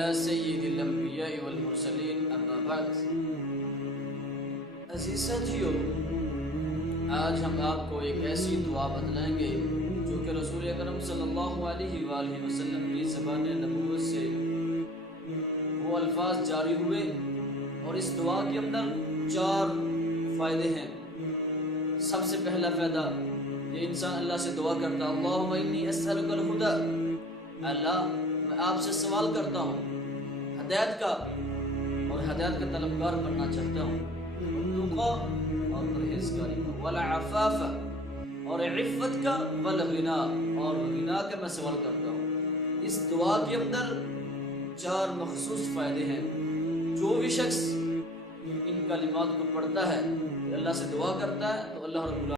على سید الانبیاء والمرسلین اما بعد. عزیز ساتھیو، آج ہم آپ کو ایک ایسی دعا بتلائیں گے جو کہ رسول اکرم صلی اللہ علیہ وآلہ وسلم کی زبان نبوت سے وہ الفاظ جاری ہوئے، اور اس دعا کے اندر 4 فائدے ہیں. سب سے پہلا فائدہ کہ انسان اللہ سے دعا کرتا ہے، اللہم انی اسألک الہدی، اللہ میں آپ سے سوال کرتا ہوں ہدایت کا، اور ہدایت کا طلبگار بننا چاہتا ہوں، والتقی اور پرہیزگاری کا، والعفاف اور عفت کا، والغنا اور غنا کا میں سوال کرتا ہوں. اس دعا کے اندر 4 مخصوص فائدے ہیں. جو بھی شخص ان کلمات کو پڑھتا ہے، اللہ سے دعا کرتا ہے، تو اللہ رب العالمین